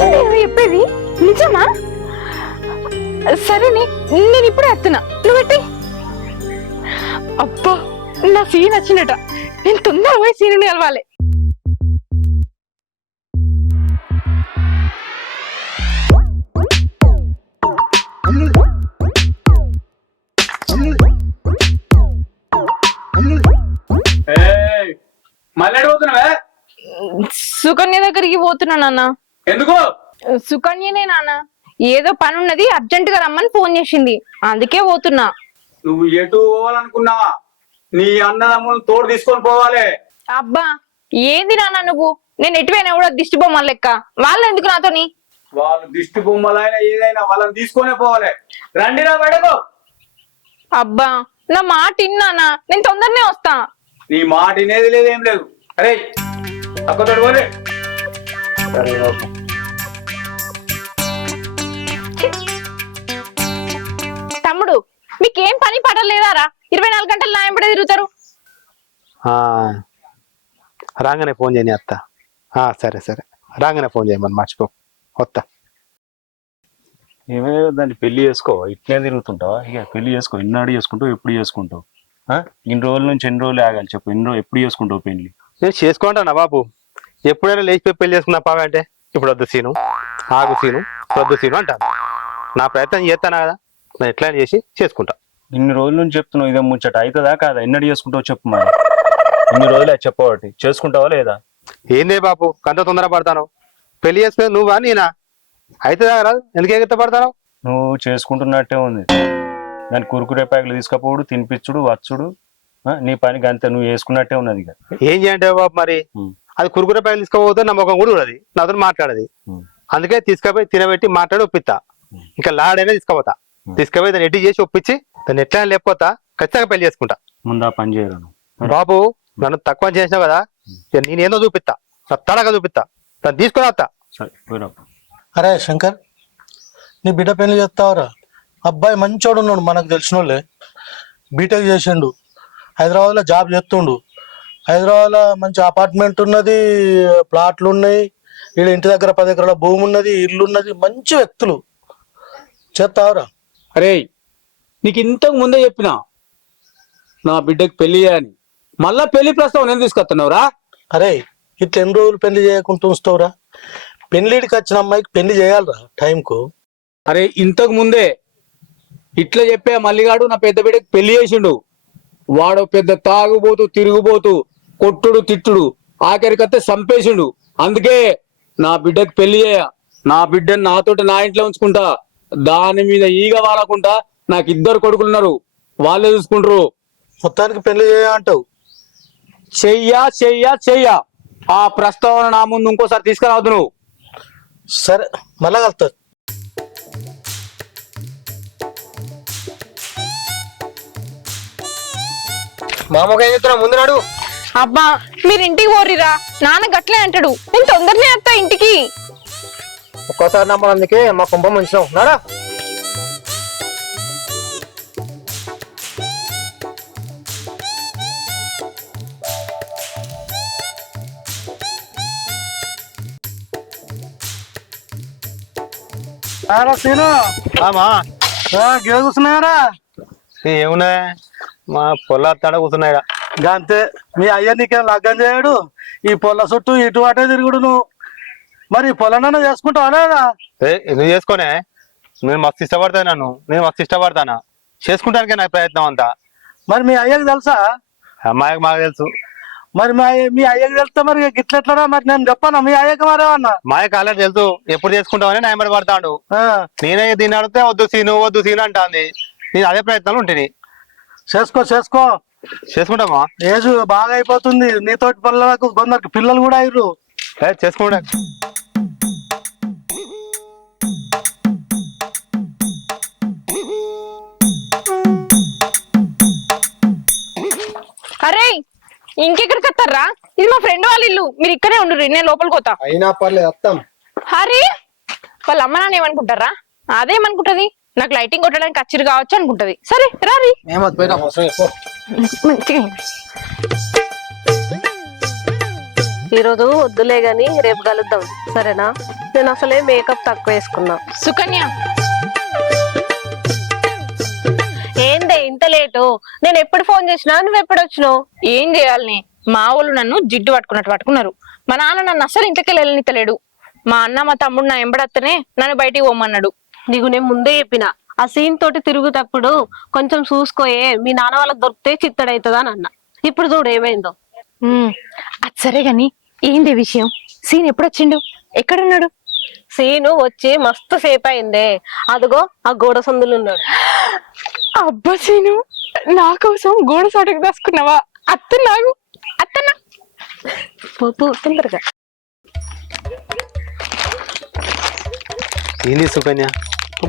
ఏంటి చెప్పేది నిజమా? సరేనే, నేను ఇప్పుడే వస్తున్నా, నువ్వు పెట్టి. అబ్బా, నా సీన్ వచ్చినట. నేను తొందరగా పోయి సీన్ కలవాలి. మళ్ళీ పోతున్నావే? సుకన్య దగ్గరికి పోతున్నా నాన్న. ఎందుకు? సుకన్యనే నాన్న, ఏదో పని ఉన్నది, అర్జెంట్ గా రమ్మని ఫోన్ చేసింది, అందుకే పోతున్నా. నువ్వు ఎటు పోవాలనుకున్నావా? నీ అన్నదమ్ములు తోడు తీసుకొని పోవాలి. అబ్బా, ఏంది నాన్న నువ్వు? నేను ఎటువైనా కూడా దిష్టి బొమ్మల లెక్క, వాళ్ళు ఎందుకు నాతోని? వాళ్ళు దిష్టి బొమ్మలైనా ఏదైనా వాళ్ళని తీసుకొనే పోవాలి. రండిరా బయటకు. అబ్బా, నా మాట ఇన్నానా? నేను తొందరనే వస్తా. నీ మాట వినేది లేదేం లేదు. అరే అక్కతోడు పోలే. తమ్ముడు, మీకేం పని పడలేదారా? 24 గంటలు నా వెంబడే తిరుగుతారు. రాగానే ఫోన్ చేయని అత్త. సరే సరే, రాగానే ఫోన్ చేయమని మర్చిపో. వస్తా. ఏమైనా దాన్ని పెళ్లి చేసుకో, ఇట్లే తిరుగుతుంటావా? ఇక పెళ్లి చేసుకో, ఇన్నాడు చేసుకుంటావు, ఎప్పుడు చేసుకుంటావు? ఇన్ని రోజుల నుంచి ఎన్ని రోజులు ఆగాలి చెప్పు? ఎప్పుడు చేసుకుంటావు పెళ్లి? నేను చేసుకుంటానా బాబు? ఎప్పుడైనా లేచిపోయి పెళ్లి చేసుకున్నా పావే అంటే ఇప్పుడు వద్దు సీను, ఆగు సీను, వద్దు సీను అంటాను. నా ప్రయత్నం చేస్తానా కదా, నేను ఎట్లయినా చేసి చేసుకుంటా. ఇన్ని రోజుల నుంచి చెప్తున్నావు, ఇదే ముచ్చట అవుతుందా కాదా? ఎన్నడు చేసుకుంటావు చెప్పు మరి. ఇన్ని రోజులు చెప్పబట్టి చేసుకుంటావా లేదా? ఏందే బాబు కంత తొందర పడతాను? పెళ్లి చేసుకునే నువ్వా నేనా? అవుతుందా రాదు? ఎందుకు ఎగత పడతాను? నువ్వు చేసుకుంటున్నట్టే ఉంది. దాని కురుకురే ప్యాకులు తీసుకపోడు, తినిపించుడు, వచ్చుడు, నీ పని గంతే. నువ్వు వేసుకున్నట్టే ఉన్నది. ఇక ఏం చేయంటే బాబు మరి? అది కురుకురే ప్యాకులు తీసుకోపోతే నా ముఖం కూడా ఉన్నది, నాతో మాట్లాడది. అందుకే తీసుకుపోయి తినబెట్టి మాట్లాడి ఒప్పిస్తా. ఇంకా లాడైనా తీసుకుపోతా. తీసుకుపోయి దాన్ని ఎడ్డి చేసి ఒప్పించి దాన్ని ఎట్లా లేకపోతా ఖచ్చితంగా పెళ్లి చేసుకుంటా. ముందా పని చేయను బాబు, నన్ను తక్కువ చేసినావు కదా, నేనేందో చూపిస్తా, తడగా చూపిస్తా, దాన్ని తీసుకుని వస్తా. సరే పోయిరా. అరే శంకర్, నీ బిడ్డ పెళ్లి చేస్తావురా? అబ్బాయి మంచోడు ఉన్నాడు, మనకు తెలిసిన వాళ్ళే. బీటెక్ చేసిండు, హైదరాబాద్లో జాబ్ చేస్తుండు. హైదరాబాద్లో మంచి అపార్ట్మెంట్ ఉన్నది, ప్లాట్లు ఉన్నాయి, వీళ్ళ ఇంటి దగ్గర 10 ఎకరాల భూమి ఉన్నది, ఇల్లు ఉన్నది, మంచి వ్యక్తులు. చేస్తావురా? అరే, నీకు ఇంతకు ముందే చెప్పినా నా బిడ్డకి పెళ్లి చేయని, మళ్ళా పెళ్లి ప్రస్తావన నేను తీసుకొస్తున్నావురా? అరే, ఇట్లా ఎన్ని రోజులు పెళ్లి చేయకుండా ఉంచుతావురా? పెళ్లిడికి వచ్చిన అమ్మాయికి పెళ్లి చేయాలరా టైంకు. అరే, ఇంతకు ముందే ఇట్లా చెప్పే మల్లిగాడు నా పెద్ద బిడ్డకి పెళ్లి చేసిండు. వాడు పెద్ద తాగుబోతూ తిరుగుబోతూ కొట్టుడు తిట్టుడు ఆఖరికత్తే చంపేసిండు. అందుకే నా బిడ్డకి పెళ్లి చేయ, నా బిడ్డని నాతోటి నా ఇంట్లో ఉంచుకుంటా. దాని మీద ఈగ వాలకుండా నాకు 2 కొడుకులున్నారు, వాళ్ళే చూసుకుంటారు. మొత్తానికి పెళ్లి చేయంటావు? చెయ్యా. ఆ ప్రస్తావన నా ముందు ఇంకోసారి తీసుకురావద్దు నువ్వు. సరే, మళ్ళా కలుస్తారు. మామూలుగా ఏం చెప్తున్నా ముందు నాడు? అబ్బా, మీరు ఇంటికి పోరిరా, నాన్న గట్లే అంటాడు. నేను తొందరనే వస్తా ఇంటికి. ఒక్కోసారి నమ్మనందుకే మా కుంభం ఉంచినావు నాడా. కూర్చున్నారా? ఏమున్నా, మా పొల్ల తడ కూర్చున్నాయి. అంతే, మీ అయ్య నీకేం లగ్గం చేయడు, ఈ పొల్ల చుట్టూ ఇటు అటే తిరుగుడు. నువ్వు మరి పొలనన్నా చేసుకుంటావా లేదా? ఎందుకు చేసుకోనే? నేను మస్తు ఇష్టపడతాను, నేను మస్తు ఇష్టపడతానా, చేసుకుంటానికే నా ప్రయత్నం అంతా. మరి మీ అయ్యకి తెలుసా? అమ్మాయికి మాకు తెలుసు. మరి మీ అయ్యకి తెలుస్తా మరి గిట్లెట్లరా? మరి నేను చెప్పాను మీ అయ్యకి మరేమన్నా? మాయకు ఆల్రెడీ తెలుసు ఎప్పుడు చేసుకుంటామని నాయమడి పడతాడు. నేనే దీన్ని అడిగితే వద్దు సీను అంటాంది. నేను అదే ప్రయత్నాలు ఉంటుంది. చేసుకుంటామా? ఏజ్ బాగా అయిపోతుంది, నీతోటి పిల్లలకు కొందరికి పిల్లలు కూడా అయ్యారు. చేసుకుంటా. అరే, ఇంకెక్కడికి వస్తారా? ఇది మా ఫ్రెండ్ వాళ్ళ ఇల్లు, మీరు ఇక్కడే ఉండు, నేను లోపలికి పోతా. అయినా పర్లేదు వస్తాం. హరి, వాళ్ళ అమ్మ నాన్న ఏమనుకుంటారా? అదేమనుకుంటది, నాకు లైటింగ్ కొట్టడానికి ఖచ్చితంగా కావచ్చు అనుకుంటది. సరే రారి. ఈరోజు వద్దులే గాని రేపు కలుద్దాం, సరేనా? నేను అసలే మేకప్ తక్కువ వేసుకున్నా. సుకన్య ఏందే ఇంత లేటు? నేను ఎప్పుడు ఫోన్ చేసినా నువ్వు ఎప్పుడు వచ్చినావు? ఏం చేయాలని మా వాళ్ళు నన్ను జిడ్డు పట్టుకున్నట్టు పట్టుకున్నారు. మా నాన్న నన్ను అసలు ఇంతకే వెళ్ళనిత్తలేడు. మా అన్న మా తమ్ముడు నా ఎంబడత్తనే నన్ను బయటికి పోమన్నాడు. నీకు నేను ముందే చెప్పిన ఆ సీన్ తోటి తిరుగుతప్పుడు కొంచెం చూసుకోయే, మీ నాన్న వాళ్ళకి దొరికితే చిత్తడైతుందా అని అన్న. ఇప్పుడు చూడు ఏమైందో. అది సరే గాని ఏంది విషయం? సీన్ ఎప్పుడు వచ్చిండు? ఎక్కడున్నాడు? సీను వచ్చి మస్తు సేపు అయిందే. అదిగో ఆ గోడ సందులు ఉన్నాడు. అబ్బా సీను, నా కోసం గోడ సాటుకు దాసుకున్నావా? అత్తన్నాగు అత్తన్నా పోతూ తొందరగా. ఏంది సుకన్య,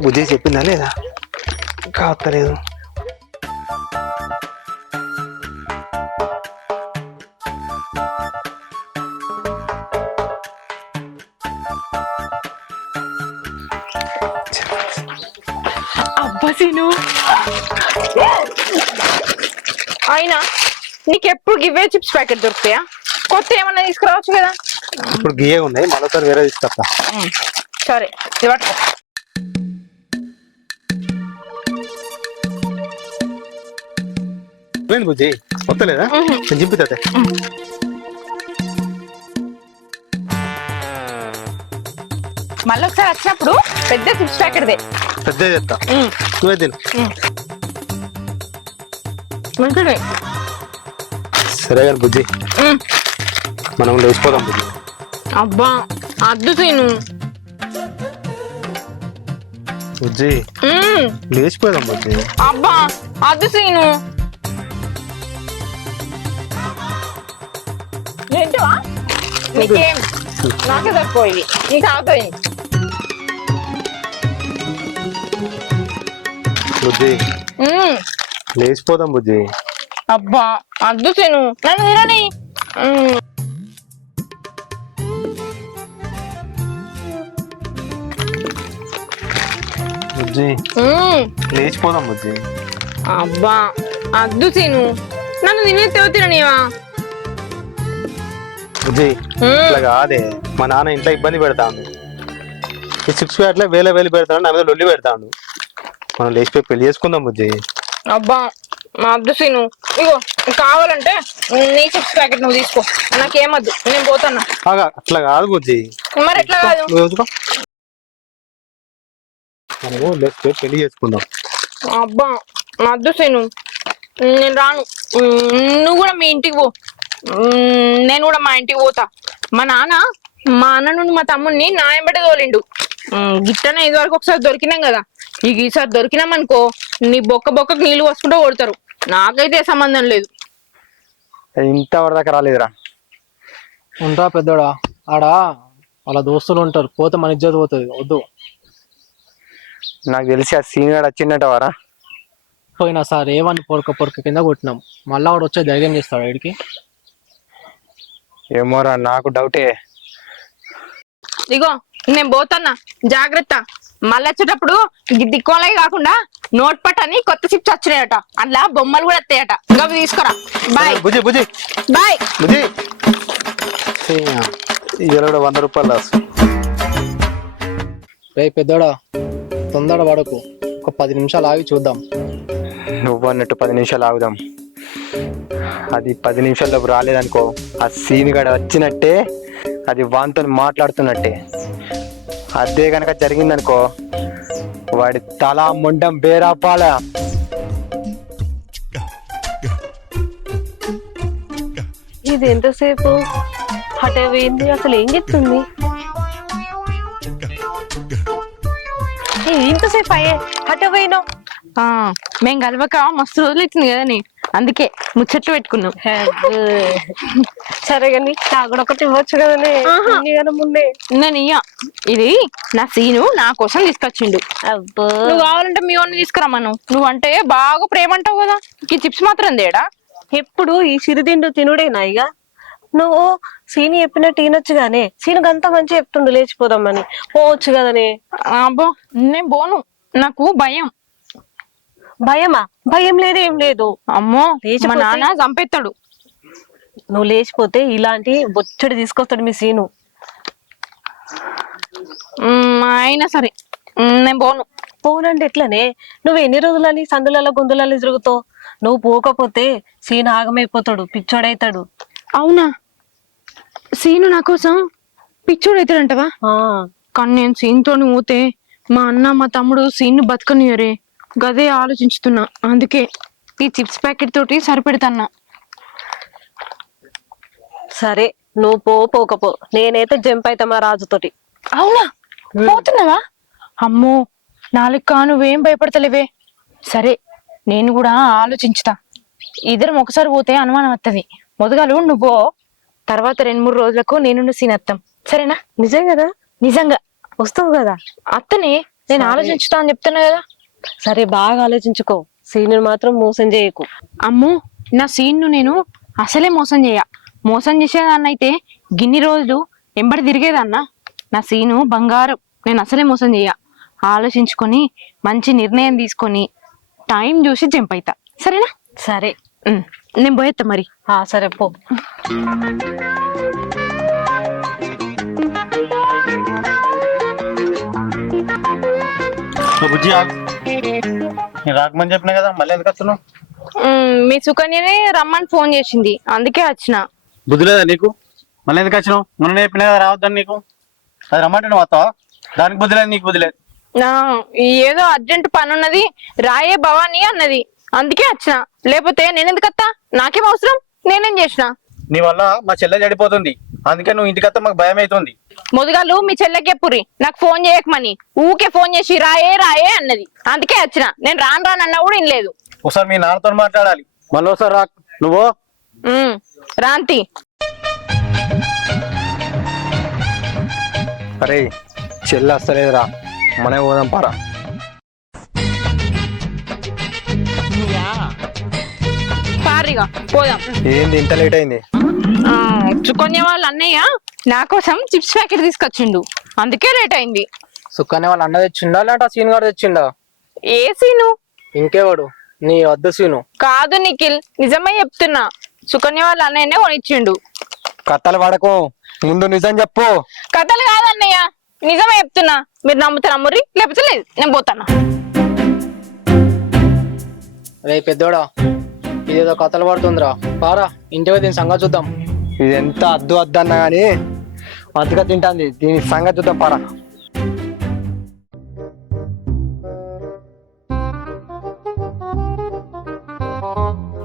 బుద్ధి చెప్పిందా లేదా? ఇంకా వస్తలేదు. అబ్బా సీను, అయినా నీకెప్పుడు గివే చిప్స్ ప్యాకెట్ దొరుకుతాయా? కొత్త ఏమన్నా తీసుకురావచ్చు కదా. ఇప్పుడు గియ్యగా ఉన్నాయి, మరోసారి వేరే తీసుకొస్తా. సరే ఇది పట్టుకో. ఏంటి బుజ్జి వస్తలేదా? నేను చింపుతా. మళ్ళీ ఒకసారి వచ్చినప్పుడు పెద్ద చిప్స్ ప్యాకెట్ దే. పెద్ద చెప్తా, నువ్వే తిను. మంచిది. సరే కానీ బుజ్జి, మనం లేచిపోదాం బుజ్జి. అబ్బా అద్దు సీను. బుజ్జి లేచిపోదాం బుజ్జి. అబ్బా అద్దు సీను. ఏంటవా? నీకేం నాకే తక్కువ, నీకు అవుతాయి. బుజ్జి లేచిపోదాం బుజ్జి. అబ్బా అద్దు సీను, నన్ను తినని. బుజ్జి లేచిపోదాం బుజ్జి. అబ్బా అద్దు సీను, నన్ను తినేస్తే తిననివా? బుజ్జి ఇట్లా కాదే, మా నాన్న ఇంట్లో ఇబ్బంది పెడతాను. ఈ 6 ప్యాకెట్లే వేలు పెడతాను, నా మీద లొల్లి పెడతాను. మనం లేచిపోయి పెళ్లి చేసుకుందాం బుజ్జి. అబ్బా మా అద్దు సీను, ఇగో కావాలంటే నీ చిప్స్ ప్యాకెట్ నువ్వు తీసుకో, నాకేమద్దు, నేను పోతాను. అట్లా కాదు బుజ్జి. మరి ఎట్లా కాదు? నువ్వు మనము లేచిపోయి పెళ్లి చేసుకుందాం. అబ్బా మా అద్దు సీను, నేను రాను. నువ్వు కూడా మీ ఇంటికి పో, నేను కూడా మా ఇంటికి పోతా. మా నాన్న మా అన్న నుండి మా తమ్ముడిని నా ఎంబడి తోలిండు. గిట్టనే ఇది వరకు ఒకసారి దొరికినాం కదా, ఇక ఈసారి దొరికినాం అనుకో నీ బొక్కకు నీళ్లు పోసుకుంటూ కొడతారు. నాకైతే సంబంధం లేదు. ఇంత వరదాకా రాలేదురా. ఉంటా పెద్దోడా, ఆడ వాళ్ళ దోస్తులు ఉంటారు, పోతే మన ఇజ్జత్ పోతుంది. వద్దు. నాకు తెలిసి ఆ సీన్ గాడు వచ్చిందట వారా. పోయినా సార్ ఏమని పొరక కింద కొట్టినాం, మళ్ళా వాడు వచ్చే ధైర్యం చేస్తాడు వీడికి. ఏమోరా, నాకు డౌటే. ఇగో నేను పోతాన్నా, జాగ్రత్త. మళ్ళీ వచ్చేటప్పుడు దిక్కువలే కాకుండా నోట్ పట్ అని కొత్త చిప్స్ వచ్చినాయట, అట్లా బొమ్మలు కూడా వస్తాయట. ఇంకా తీసుకురా. బాయ్ బుజ్జి బుజ్జి బాయ్. బుజ్జి ఇలా 100 రూపాయలు లాస్. రే పెద్దోడా, తొందర పడకు, ఒక 10 నిమిషాలు ఆగి చూద్దాం. నువ్వు అన్నట్టు 10 నిమిషాలు ఆగుదాం. అది 10 నిమిషాల్లోపు రాలేదనుకో, ఆ సీన్ గడ వచ్చినట్టే, అది వాంతో మాట్లాడుతున్నట్టే. అదే కనుక జరిగిందనుకో, వాడి తల మొండం బేరాపాల. ఇది ఎంతసేపు హఠ పోయింది, అసలు ఏం చెప్తుంది? ఇంతసేపు అయ్యే హఠ పోయినావు. మేం కలవక మస్తు రోజులు అవుతుంది కదా నీ, అందుకే ముచ్చట్లు పెట్టుకున్నాం. సరే కానీ నాకు కూడా ఒకటి ఇవ్వచ్చు కదనే. ముందే నేను ఇయ్య, ఇది నా సీను నా కోసం తీసుకొచ్చిండు. అబ్బో, నువ్వు కావాలంటే మీ వాడిని తీసుకురమ్మను. నువ్వు అంటే బాగా ప్రేమ అంటావు కదా, ఈ చిప్స్ మాత్రం తేడా. ఎప్పుడు ఈ సిరిదిండు తినుడేనా? ఇక నువ్వు సీని చెప్పినట్టు ఈనొచ్చు గానే, సీనుకు అంతా మంచి చెప్తుండు లేచిపోదామని. పోవచ్చు కదనే. అబ్బో నేను పోను, నాకు భయం. భయమా? భయం లేదు, ఏం లేదు. అమ్మో మా నాన్న చంపేస్తాడు. నువ్వు లేచిపోతే ఇలాంటి బొచ్చడి తీసుకొస్తాడు మీ సీను. అయినా సరే నేను పోను. పోనండి ఎట్లనే? నువ్వు ఎన్ని రోజులని సందులలో గొంతులలో తిరుగుతావు? నువ్వు పోకపోతే సీన్ ఆగమైపోతాడు, పిచ్చోడైతాడు. అవునా? సీను నా కోసం పిచ్చోడు అవుతాడంటవా? కానీ నేను సీన్తో పోతే మా అన్న మా తమ్ముడు సీన్ బతకనియరే, గదే ఆలోచించుతున్నా. అందుకే ఈ చిప్స్ ప్యాకెట్ తోటి సరిపెడతాన్నా. సరే నువ్వు పోకపో, నేనైతే జంప్ అయితే మా రాజుతోటి. అవునా? పోతున్నావా? అమ్మో నాలుక నువ్వేం భయపడతలేవే. సరే నేను కూడా ఆలోచించుతా. ఇద్దరం ఒకసారి పోతే అనుమానం వస్తుంది. మొదగాలు నువ్వు తర్వాత 2-3 రోజులకు నేను సీనత్తాం. సరేనా? నిజం కదా? నిజంగా వస్తావు కదా? అత్తనే నేను ఆలోచించుతా అని చెప్తున్నా కదా. సరే బాగా ఆలోచించుకో, సీన్ మాత్రం మోసం చేయకు. అమ్మో నా సీన్ను నేను అసలే మోసం మోసం చేసేదాన్నైతే గిన్ని రోజులు ఎంబడి తిరిగేదన్నా. నా సీను బంగారం, నేను అసలే మోసం ఆలోచించుకొని మంచి నిర్ణయం తీసుకొని టైం చూసి జంప్ అవుతా. సరేనా? సరే నేను పోయేస్తా మరి. సరే పో. బుజ్జి రాకమని చెప్పినా కదా, మళ్ళీ ఎందుకు వస్తున్నావు? మీ సుకన్యనే రమ్మని ఫోన్ చేసింది, అందుకే వచ్చిన. బుద్ధి లేదా నీకు? మళ్ళీ ఎందుకు వచ్చినావు? మొన్న చెప్పినా కదా రావద్దని నీకు. అది రమ్మంటే నువ్వు వస్తావా? దానికి బుద్ధి లేదు, నీకు బుద్ధి లేదు. ఏదో అర్జెంట్ పని ఉన్నది రాయే భవాని అన్నది, అందుకే వచ్చిన. లేకపోతే నేనెందుకు వస్తా? నాకేం అవసరం? నేనేం చేసిన? నీ వల్ల మా చెల్లె చెడిపోతుంది, అందుకే నువ్వు ఇంటికత్తా మాకు భయం అవుతుంది. మొదగాలు మీ చెల్లెకే పురి నాకు ఫోన్ చేయకమని ఊకే ఫోన్ చేసి రాయే రాయే అన్నది, అందుకే వచ్చిన. నేను రానన్నా కూడా ఇనలేదు. ఒకసారి మీ నాన్నతో మాట్లాడాలి, మళ్ళీ ఒకసారి రా నువ్వు. రాంతి అరే చెల్లె వస్తలేదురా, మనమే పోదాం పారా. పారిగా పోదాం. ఏంది ఇంత లేట్ అయింది? సుకన్య వాళ్ళ అన్నయ్య నా కోసం చిప్స్ ప్యాకెట్ తీసుకొచ్చిండు, అందుకే లేట్ అయింది. సుకన్య వాళ్ళ అన్న తెచ్చిండా లేట సీన్ గారు తెచ్చిండా? ఏ సీను? ఇంకేవాడు నీ వద్ద సీను. కాదు నిఖిల్, నిజమే చెప్తున్నా. సుకన్య వాళ్ళ అన్నయ్యనే కొనిచ్చిండు. కథలు పడకు, ముందు నిజం చెప్పు. కథలు కాదన్నయ్య, నిజమే చెప్తున్నా. మీరు నమ్మురి, లేకపోతే లేదు, నేను పోతాను. రే పెద్దోడా, ఇదేదో కథలు పడుతుందిరా, పారా ఇంటికి దీని సంగతి చూద్దాం. ఇది ఎంత అద్దు అద్దు అన్నా గానీ మంచిగా తింటాంది, దీని సంగతి చూద్దాం పారా.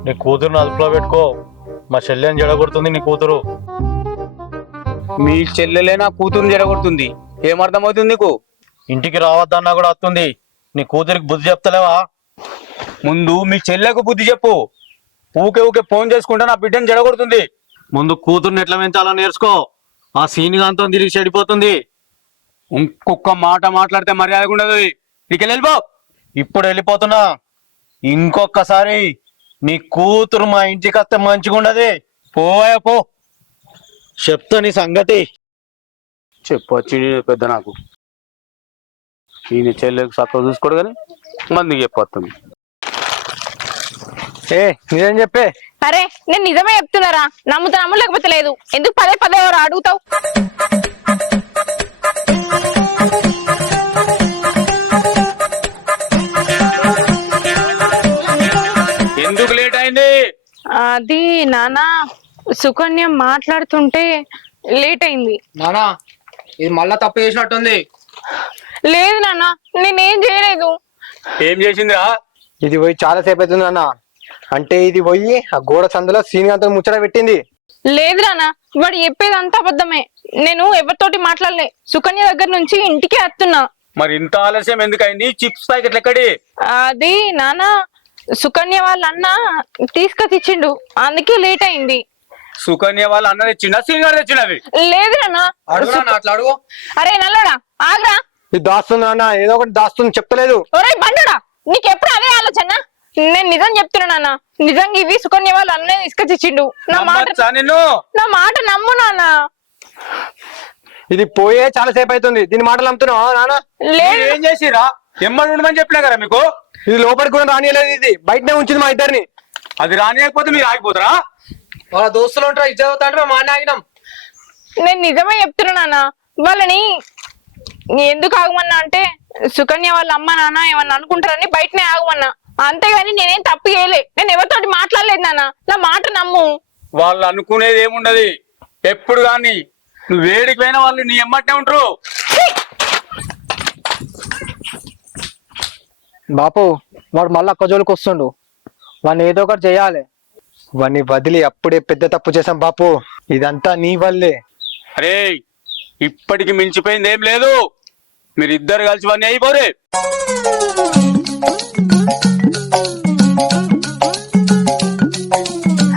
నీ కూతురుని అదుపులో పెట్టుకో, మా చెల్లెని జడగొడుతుంది నీ కూతురు. మీ చెల్లెలే నా కూతురుని జడగొడుతుంది, ఏమర్థమవుతుంది నీకు? ఇంటికి రావద్దన్నా కూడా వస్తుంది. నీ కూతురికి బుద్ధి చెప్తలేవా? ముందు మీ చెల్లెకు బుద్ధి చెప్పు. ఊకే ఊకే ఫోన్ చేసుకుంటా నా బిడ్డను జడగొడుతుంది. ముందు కూతుర్ని ఎట్లా పెంచాలో నేర్చుకో, ఆ సీనిగాంతో తిరిగి చెడిపోతుంది. ఇంకొక మాట మాట్లాడితే మర్యాద ఉండదు. నీకు వెళ్ళిపో. ఇప్పుడు వెళ్ళిపోతున్నా, ఇంకొకసారి నీ కూతురు మా ఇంటికి వస్తే మంచిగా ఉండదు. పోయా పో, చెప్తా నీ సంగతి. చెప్పొచ్చి పెద్ద నాకు ఈయన చెల్లెకు సత్వ చూసుకోడు కానీ మందికి చెప్పొస్తుంది. నీదేం చెప్పే? అరే నేను నిజమే చెప్తున్నారా, నమ్ము లేకపోతే లేదు. ఎందుకు పదే పదే ఎవరు అడుగుతావు? ఎందుకు లేట్ అయింది? అది నానా, సుకన్య మాట్లాడుతుంటే లేట్ అయింది. నానా ఇది మళ్ళా తప్పు చేసినట్టుంది. లేదు నాన్న, నేనేం చేయలేదు. ఏం చేసిందిరా? ఇది పోయి చాలా సేపు అవుతుంది అన్న. అంటే ఇది పోయి ఆ గోడ సందులో సీనిగాంతో ముచ్చట పెట్టింది. లేదు నాన్న, వాడు చెప్పేదంతా అబద్ధమే. నేను ఎవరితోటి మాట్లాడలే, సుకన్య దగ్గర నుంచి ఇంటికే వస్తున్నా. మరి ఇంత ఆలస్యం ఎందుకైంది? చిప్స్ ప్యాకెట్లు ఎక్కడి? అది నాన్న, సుకన్య వాళ్ళ అన్న తీసుకొచ్చిచ్చిండు, అందుకే లేట్ అయింది. సుకన్య వాళ్ళ అన్న తెచ్చిండా సీనియర్ తెచ్చినవి? లేదు నాన్న. అట్లా అడుగు. అరే నల్లడా ఆగ్రా, ఇది దాస్తుంది అన్న, ఏదో ఒకటి దాస్తుంది, చెప్తలేదు. ఒరే బండుడా, నీకెప్పుడు అదే ఆలోచన? నేను నిజం చెప్తున్నా నాన్న, నిజంగా ఇవి సుకన్య వాళ్ళ అన్నే తీసుకొచ్చిచ్చిండు. నా మాట నమ్ము నాన్న. ఇది పోయే చాలా సేపు అవుతుంది, దీని మాటలు నమ్ముతున్నావా నాన్న? లేదు. ఏం చేసిరా? ఎమ్మడి ఉండమని చెప్పినా కదా మీకు. ఇది లోపలికి కూడా రానియలేదు, ఇది బయటనే ఉంచింది మా ఇద్దరిని. అది రానియకపోతే మీరు ఆగిపోతారా? వాళ్ళ దోస్తులు ఉంటారా, ఇజ్జత అవుతాంటారా, మా అన్న ఆగినాం. నేను నిజమే చెప్తున్నా నాన్న, వాళ్ళని ఎందుకు ఆగమన్నా అంటే సుకన్య వాళ్ళ అమ్మ నాన్న ఏమన్నా అనుకుంటారని బయటనే ఆగమన్నా, అంతేగాని నేనేం తప్పు చేయలే. నేను ఎవరితోటి మాట్లాడలేదు నాన్న, నా మాట నమ్ము. వాళ్ళు అనుకునేది ఏముండదు. ఎప్పుడు కానీ నువ్వు వేడికి పోయిన వాళ్ళు నీ ఎమ్మటే ఉంటారు. బాపు వాడు మళ్ళీ అక్క జోలికి వస్తుండు, వాడిని ఏదో ఒకటి చేయాలి. వాడిని వదిలి అప్పుడే పెద్ద తప్పు చేశాం బాపు, ఇదంతా నీ వల్లే. అరే ఇప్పటికి మించిపోయింది ఏం లేదు, మీరిద్దరు కలిసి వాడిని అయిపోరే.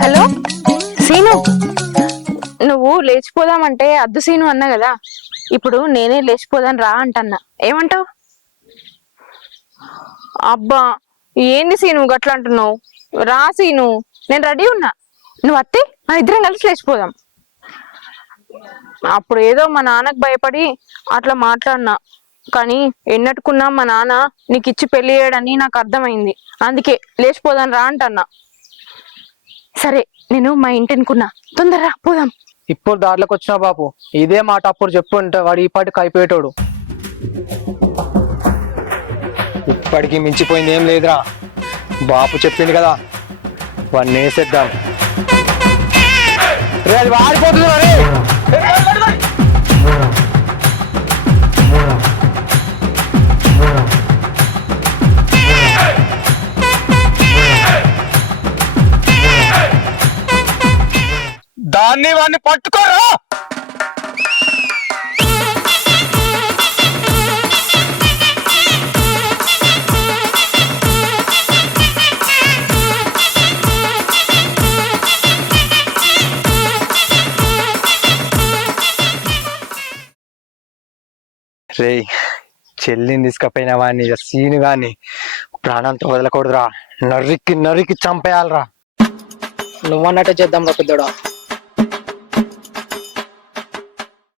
హలో సీను, నువ్వు లేచిపోదామంటే అద్దు సీను అన్నా కదా, ఇప్పుడు నేనే లేచిపోదాను రా అంటన్నా, ఏమంటావు? అబ్బా ఏంది సీను గట్లా అంటున్నావు? రా సీను, నేను రెడీ ఉన్నా, నువ్వు అత్తే మన ఇద్దరం కలిసి లేచిపోదాం. అప్పుడు ఏదో మా నాన్నకు భయపడి అట్లా మాట్లాడినా, కానీ ఎన్నట్టుకున్నా మా నాన్న నీకు ఇచ్చి పెళ్లి చేయడని నాకు అర్థమైంది, అందుకే లేచిపోదాం రా అంటన్నా. సరే నేను మా ఇంటినుకున్నా, తొందరరా పోదాం. ఇప్పుడు దారిలోకి వచ్చినా బాపు, ఇదే మాట అప్పుడు చెప్పు ఉంటే వాడు ఈ పాటికి అయిపోయేటోడు. ఇప్పటికి మించిపోయింది ఏం లేదురా, బాపు చెప్పింది కదా, వాడిని వేసేద్దాం. రే అది వాడిపోతుంది రే. దాన్ని వాడిని పట్టుకోరా. రే చెల్లిని తీసుకపోయిన వాడిని సీను గాని ప్రాణంతో వదలకూడదురా, నరికి నరికి చంపేయాలరా. నువ్వన్నట్టే చేద్దాం రా పెద్దోడా.